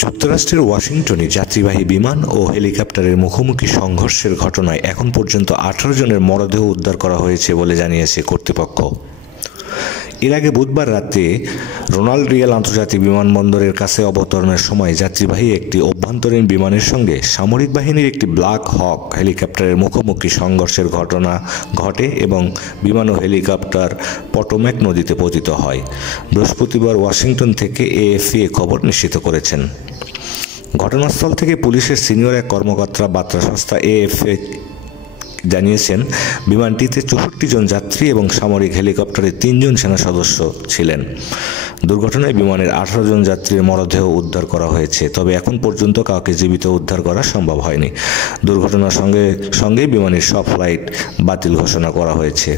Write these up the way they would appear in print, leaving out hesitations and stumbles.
যুক্তরাষ্ট্রের ওয়াশিংটনে যাত্রীবাহী বিমান ও হেলিকপ্টারের মুখোমুখি সংঘর্ষের ঘটনায় এখন পর্যন্ত 18 জনের মরদেহ উদ্ধার করা হয়েছে বলে জানিয়েছে কর্তৃপক্ষ। এর আগে বুধবার রাতে রোনাল্ড রিয়াল আন্তর্জাতিক বিমানবন্দরের কাছে অবতরণের সময় যাত্রীবাহী একটি অভ্যন্তরীণ বিমানের সঙ্গে সামরিক বাহিনীর একটি ব্ল্যাক হক হেলিকপ্টারের মুখোমুখি সংঘর্ষের ঘটনা ঘটে এবং বিমান ও হেলিকপ্টার পটোম্যাক নদীতে পতিত হয়। বৃহস্পতিবার ওয়াশিংটন থেকে এএফপি এ খবর নিশ্চিত করেছেন। ঘটনাস্থল থেকে পুলিশের সিনিয়র এক কর্মকর্তা বার্তা সংস্থা এএফপি জানিয়েছেন, বিমানটিতে 64 জন যাত্রী এবং সামরিক হেলিকপ্টারে 3 জন সেনা সদস্য ছিলেন। দুর্ঘটনায় বিমানের 18 জন যাত্রীর মরদেহ উদ্ধার করা হয়েছে, তবে এখন পর্যন্ত কাউকে জীবিত উদ্ধার করা সম্ভব হয়নি। দুর্ঘটনার সঙ্গে বিমানের সব ফ্লাইট বাতিল ঘোষণা করা হয়েছে।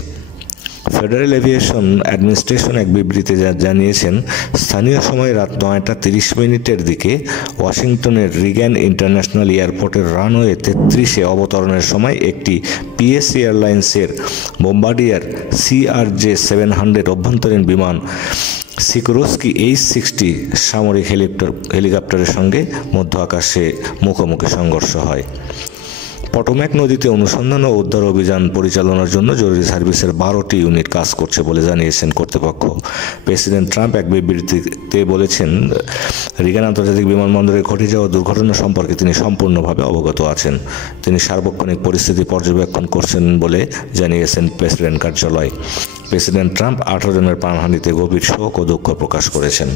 ফেডারেল এভিয়েশন অ্যাডমিনিস্ট্রেশন এক বিবৃতিতে জানিয়েছেন, স্থানীয় সময় রাত 9টা 30 দিকে ওয়াশিংটনের রিগ্যান ইন্টারন্যাশনাল এয়ারপোর্টের রানওয়ে 33-এ অবতরণের সময় একটি পিএস এয়ারলাইন্সের বোম্বার্ডিয়ার CRJ-700 অভ্যন্তরীণ বিমান সিকোরস্কি H-60 সামরিক হেলিকপ্টারের সঙ্গে মধ্য আকাশে মুখোমুখি সংঘর্ষ হয়। পটোম্যাক নদীতে অনুসন্ধান ও উদ্ধার অভিযান পরিচালনার জন্য জরুরি সার্ভিসের 12টি ইউনিট কাজ করছে বলে জানিয়েছেন কর্তৃপক্ষ। প্রেসিডেন্ট ট্রাম্প এক বিবৃতিতে বলেছেন, রিগান আন্তর্জাতিক বিমানবন্দরে ঘটে যাওয়া দুর্ঘটনা সম্পর্কে তিনি সম্পূর্ণভাবে অবগত আছেন। তিনি সার্বক্ষণিক পরিস্থিতি পর্যবেক্ষণ করছেন বলে জানিয়েছেন প্রেসিডেন্ট কার্যালয়। প্রেসিডেন্ট ট্রাম্প 18 জনের প্রাণহানিতে গভীর শোক ও দুঃখ প্রকাশ করেছেন।